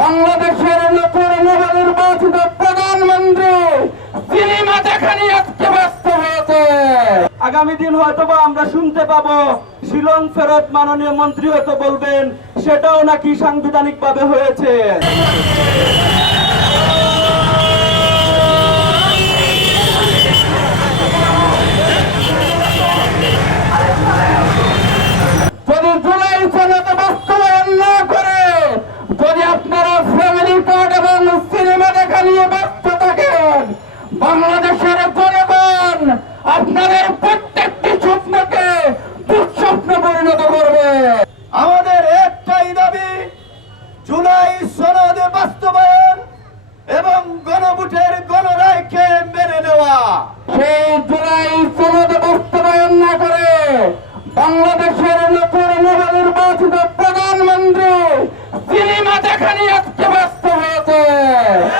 বাংলাদেশের নতুন নবনির্বাচিত প্রধানমন্ত্রী সিনেমা দেখা নিয়ে আজকে ব্যস্ত হয়েছে। আগামী দিন হয়তোবা আমরা শুনতে পাবো শিলং ফেরত মাননীয় মন্ত্রী হয়তো বলবেন সেটাও নাকি সাংবিধানিক ভাবে হয়েছে। যদি জুলাই সনদ বাস্তবায়ন না করে, যদি আপনারা ফ্যামিলি কার্ড এবং সিনেমা দেখা নিয়ে ব্যস্ত থাকেন, বাংলাদেশের জনগণ আপনাদের প্রত্যেকটি স্বপ্নকে দুঃস্বপ্ন পরিণত করবে। আমাদের একটাই দাবি, জুলাই সনদ বাস্তবায়ন এবং গণভোটের গণরায়কে মেনে নেওয়া। সেই জুলাই সনদ বাস্তবায়ন না করে বাংলাদেশের নতুন নবনির্বাচিত প্রধানমন্ত্রী সিনেমা দেখা নিয়ে আজকে ব্যস্ত হয়েছে।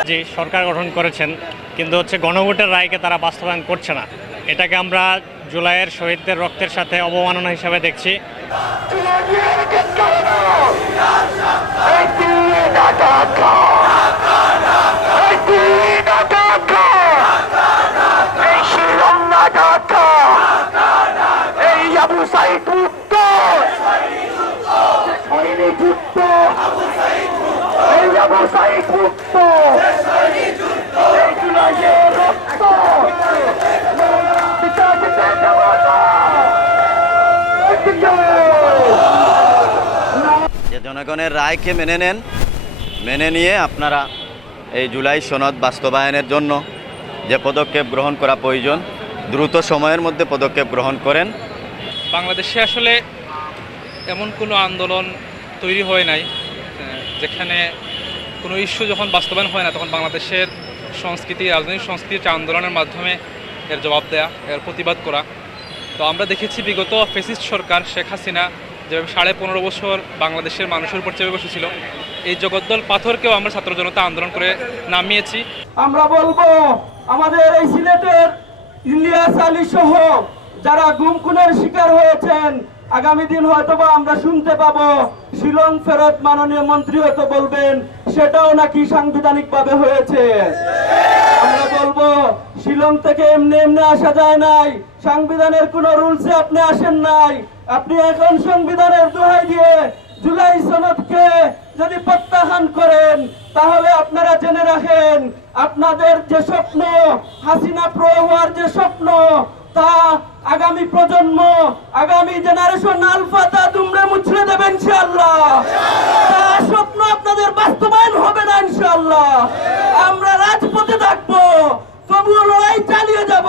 যে সরকার গঠন করেছেন, কিন্তু গণভোটের রায়কে তারা বাস্তবায়ন করছে না। এটাকে আমরা জুলাইয়ের শহীদদের রক্তের সাথে অবমাননা হিসাবে দেখছি। যে জনগণের রায়কে মেনে নেন, মেনে নিয়ে আপনারা এই জুলাই সনদ বাস্তবায়নের জন্য যে পদক্ষেপ গ্রহণ করা প্রয়োজন, দ্রুত সময়ের মধ্যে পদক্ষেপ গ্রহণ করেন। বাংলাদেশে আসলে এমন কোনো আন্দোলন তৈরি হয় নাই যেখানে কোনো ইস্যু যখন বাস্তবায়ন হয় না তখন বাংলাদেশের সংস্কৃতি, রাজনৈতিক সংস্কৃতির আন্দোলনের মাধ্যমে এর জবাব দেয়া, এর প্রতিবাদ করা। তো আমরা দেখেছি বিগত ফ্যাসিস্ট সরকার শেখ হাসিনা যেভাবে 15.5 বছর বাংলাদেশের মানুষের উপর চেপে বসেছিল, এই জগদ্দল পাথরকেও আমরা ছাত্র জনতা আন্দোলন করে নামিয়েছি। আমরা বলবো আমাদের এই সিলেটের ইলিয়াস আলী সহ যারা গুম খুনের শিকার হয়েছেন, আগামী দিন হয়তোবা আমরা শুনতে পাবো শিলং ফেরত মাননীয় মন্ত্রী হয়তো বলবেন সেটাও নাকি সাংবিধানিক ভাবে হয়েছে। আমরা বলবো শিলং থেকে এমনি এমনি আসা যায় নাই, সংবিধানের কোন রুলসে আপনি আসেন নাই। আপনি এখন সংবিধানের দোহাই দিয়ে জুলাই সনদকে যদি প্রত্যাখ্যান করেন, তাহলে আপনারা জেনে রাখেন আপনাদের যে স্বপ্ন, হাসিনা প্রো হওয়ার যে স্বপ্ন, তা আগামী প্রজন্ম, আগামী জেনারেশন আলফা তা দুমড়ে মুছড়ে দেবে ইনশাআল্লাহ। তা স্বপ্ন আপনাদের বাস্তবায়ন হবে না ইনশাআল্লাহ। আমরা রাজপথে থাকবো, তবুও লড়াই চালিয়ে যাব,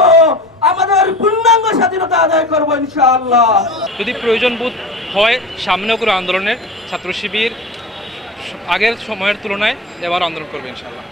আমাদের পূর্ণাঙ্গ স্বাধীনতা আদায় করবো ইনশাআল্লাহ। যদি প্রয়োজন বোধ হয় সামনেও কোনো আন্দোলনের, ছাত্র শিবির আগের সময়ের তুলনায় এবার আন্দোলন করবে ইনশাআল্লাহ।